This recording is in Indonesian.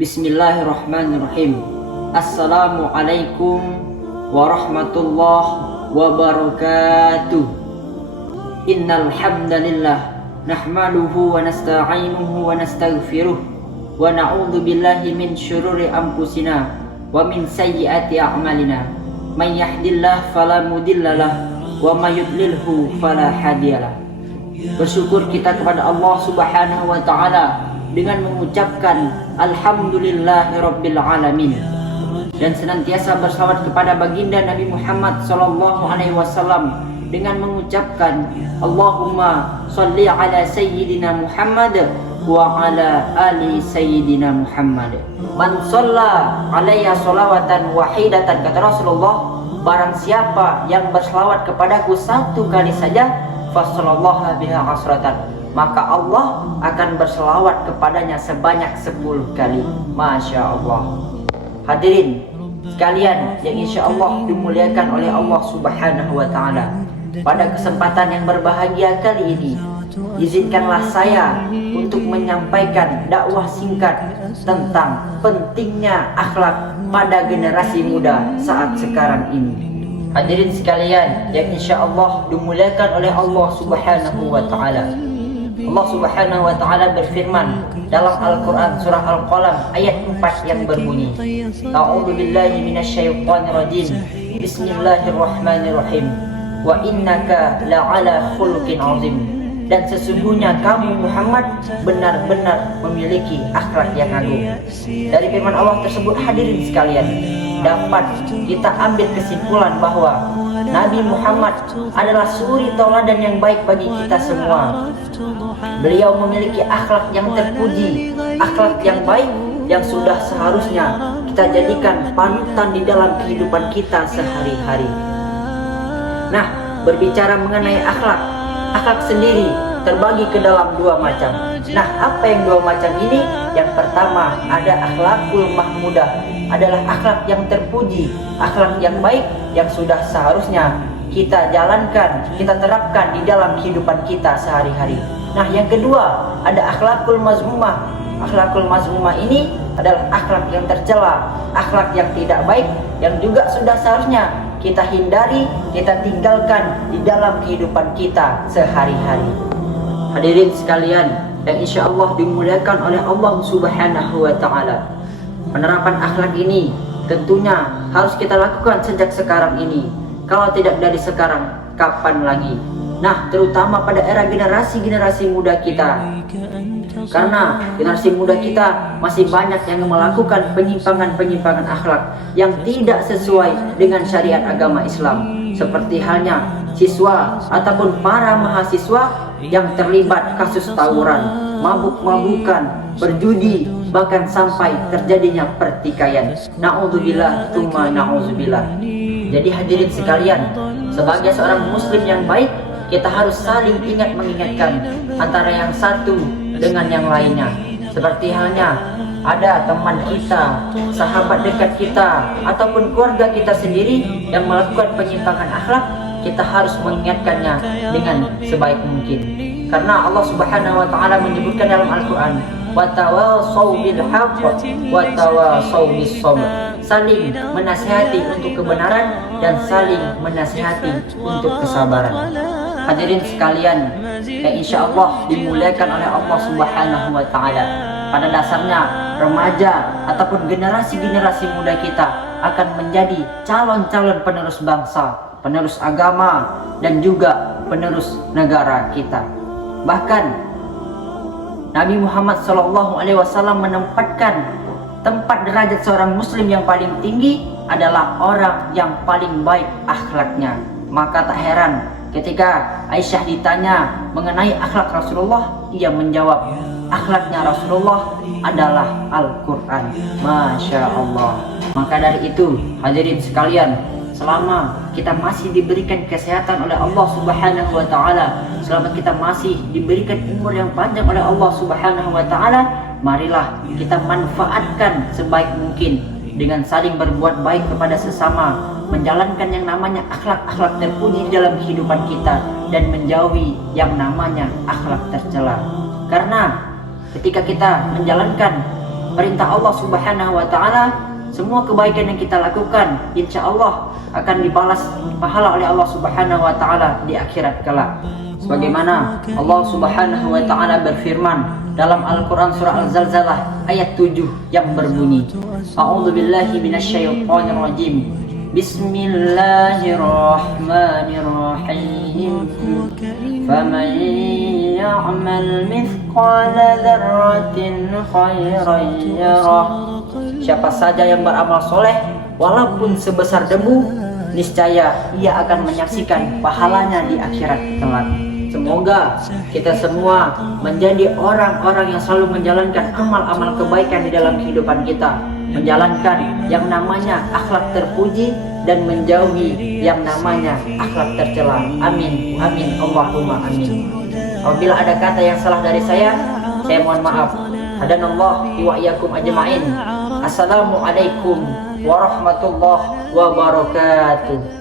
Bismillahirrahmanirrahim. Assalamualaikum warahmatullahi wabarakatuh. Innal hamdalillah nahmaduhu wa nasta'inuhu wa nastaghfiruh wa na'udzu billahi min syururi anfusina wa min sayyiati a'malina. May yahdihillahu fala mudhillalah wa may yudlilhu fala hadiyalah. Bersyukur kita kepada Allah Subhanahu wa taala dengan mengucapkan alhamdulillahirabbil alamin, dan senantiasa bersalawat kepada baginda Nabi Muhammad sallallahu alaihi wasallam dengan mengucapkan Allahumma shalli ala sayyidina Muhammad wa ala ali sayyidina Muhammad. Man shalla alayya sholawatan wahidatan, kata Rasulullah, barang siapa yang berselawat kepadaku satu kali saja, fasallallahu biha asratan, maka Allah akan berselawat kepadanya sebanyak 10 kali. Masya Allah. Hadirin sekalian yang insya Allah dimuliakan oleh Allah Subhanahu wa ta'ala, pada kesempatan yang berbahagia kali ini, izinkanlah saya untuk menyampaikan dakwah singkat tentang pentingnya akhlak pada generasi muda saat sekarang ini. Hadirin sekalian yang insya Allah dimuliakan oleh Allah Subhanahu wa ta'ala, Allah Subhanahu wa ta'ala berfirman dalam Al-Quran surah Al-Qalam ayat 4 yang berbunyi, A'udzu billahi minasyaitonir rajim. Bismillahirrahmanirrahim. Wa innaka la'ala khuluqin azim. Dan sesungguhnya kamu Muhammad benar-benar memiliki akhlak yang agung. Dari firman Allah tersebut, hadirin sekalian, dapat kita ambil kesimpulan bahwa Nabi Muhammad adalah suri tauladan yang baik bagi kita semua. Beliau memiliki akhlak yang terpuji, akhlak yang baik yang sudah seharusnya kita jadikan panutan di dalam kehidupan kita sehari-hari. Nah, berbicara mengenai akhlak sendiri terbagi ke dalam 2 macam. Nah, apa yang 2 macam ini? Yang pertama ada akhlakul mahmudah, adalah akhlak yang terpuji, akhlak yang baik yang sudah seharusnya kita jalankan, kita terapkan di dalam kehidupan kita sehari-hari. Nah, yang kedua ada akhlakul mazmumah. Akhlakul mazmumah ini adalah akhlak yang tercela, akhlak yang tidak baik yang juga sudah seharusnya kita hindari, kita tinggalkan di dalam kehidupan kita sehari-hari. Hadirin sekalian yang insya Allah dimuliakan oleh Allah Subhanahu wa ta'ala, penerapan akhlak ini tentunya harus kita lakukan sejak sekarang ini. Kalau tidak dari sekarang, kapan lagi? Nah, terutama pada era generasi muda kita, karena generasi muda kita masih banyak yang melakukan penyimpangan akhlak yang tidak sesuai dengan syariat agama Islam. Seperti halnya siswa ataupun para mahasiswa yang terlibat kasus tawuran, mabuk-mabukan, berjudi, bahkan sampai terjadinya pertikaian. Na'udzubillah tsumma na'udzubillah. Jadi hadirin sekalian, sebagai seorang muslim yang baik, kita harus saling ingat mengingatkan antara yang satu dengan yang lainnya. Seperti halnya ada teman kita, sahabat dekat kita, ataupun keluarga kita sendiri yang melakukan penyimpangan akhlak, kita harus mengingatkannya dengan sebaik mungkin. Karena Allah Subhanahu wa ta'ala menyebutkan dalam Al-Quran, wa tawassaw bil haqq wa tawassaw bis sabr. Saling menasihati untuk kebenaran dan saling menasihati untuk kesabaran. Hadirin sekalian yang insya Allah dimuliakan oleh Allah Subhanahu wa ta'ala, pada dasarnya remaja ataupun generasi muda kita akan menjadi calon-calon penerus bangsa, penerus agama, dan juga penerus negara kita. Bahkan Nabi Muhammad SAW menempatkan tempat derajat seorang muslim yang paling tinggi adalah orang yang paling baik akhlaknya. Maka tak heran ketika Aisyah ditanya mengenai akhlak Rasulullah, ia menjawab, akhlaknya Rasulullah adalah Al-Quran. Masya Allah. Maka dari itu, hadirin sekalian, selama kita masih diberikan kesehatan oleh Allah Subhanahu wa ta'ala, selama kita masih diberikan umur yang panjang oleh Allah Subhanahu wa ta'ala, marilah kita manfaatkan sebaik mungkin dengan saling berbuat baik kepada sesama, menjalankan yang namanya akhlak terpuji dalam kehidupan kita, dan menjauhi yang namanya akhlak tercela. Karena ketika kita menjalankan perintah Allah Subhanahu wa Ta'ala, semua kebaikan yang kita lakukan insya Allah akan dibalas pahala oleh Allah Subhanahu wa Ta'ala di akhirat kelak. Sebagaimana Allah Subhanahu wa Ta'ala berfirman dalam Al-Quran surah Al-Zalzalah ayat 7 yang berbunyi, A'udzubillahi minasyaitonir rajim. Bismillahirrahmanirrahim. Faman ya'mal mithqala dzarratin khairan yarah. Siapa saja yang beramal soleh walaupun sebesar debu, niscaya ia akan menyaksikan pahalanya di akhirat kelak. Semoga kita semua menjadi orang-orang yang selalu menjalankan amal-amal kebaikan di dalam kehidupan kita, menjalankan yang namanya akhlak terpuji dan menjauhi yang namanya akhlak tercela. Amin, amin, Allahumma amin. Apabila ada kata yang salah dari saya mohon maaf. Hadanallah wa iyyakum ajma'in. Assalamualaikum warahmatullahi wabarakatuh.